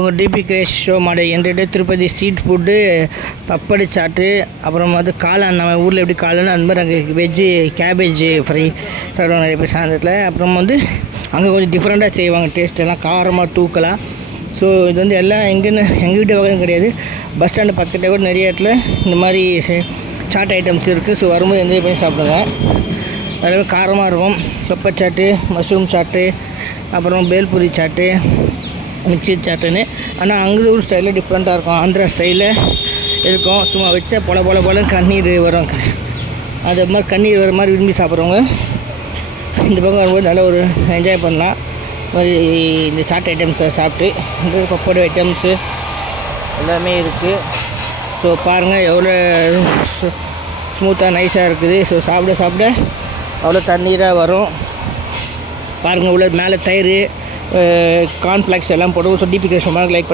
உங்கள் DP Grace ஷோ மாடை என்கிட்ட திருப்பதி ஸ்ட்ரீட் ஃபுட்டு பப்படி சாட்டு அப்புறம் வந்து காளான். நம்ம ஊரில் எப்படி காளான் அந்த மாதிரி அங்கே வெஜ்ஜு கேபேஜ் ஃப்ரை தருவாங்க நிறைய பேர் சாயந்தரத்தில். அப்புறம் வந்து அங்கே கொஞ்சம் டிஃப்ரெண்ட்டாக செய்வாங்க டேஸ்ட் எல்லாம் காரமாக தூக்கலாம் ஸோ இது வந்து எல்லாம் எங்கேன்னு எங்கள் வீட்டு பக்கம் கிடையாது. பஸ் ஸ்டாண்டு பக்கத்தில் கூட நிறைய இடத்துல இந்த மாதிரி சாட் ஐட்டம்ஸ் இருக்குது ஸோ வரும்போது என்ஜாய் பண்ணி சாப்பிடுங்க. அதே காரமாக இருக்கும். பெப்பர் சாட்டு மஷ்ரூம் சாட்டு அப்புறம் பேல்பூரி சாட்டு மிக்சி சாட்டுன்னு. ஆனால் அங்கே ஒரு ஸ்டைலில் டிஃப்ரெண்ட்டாக இருக்கும். ஆந்திரா ஸ்டைலில் இருக்கும். சும்மா வச்சா பொல பொல போல கண்ணீர் வரும். அது மாதிரி கண்ணீர் வர மாதிரி விரும்பி சாப்பிட்றவங்க இந்த பக்கம் வரும்போது நல்ல ஒரு என்ஜாய் பண்ணலாம். மாதிரி இந்த சாட் ஐட்டம்ஸை சாப்பிட்டு இந்த பப்போட ஐட்டம்ஸு எல்லாமே இருக்குது ஸோ பாருங்கள் எவ்வளோ ஸ்மூத்தாக நைஸாக இருக்குது. ஸோ சாப்பிட சாப்பிட அவ்வளோ தண்ணீராக வரும். பாருங்கள் உள்ள மேலே தயிர். கார்ன்ஃப்ளாக்ஸ் எல்லாம் போட்டு ஸோ டிபி கிருஷ்ணமாக லைக்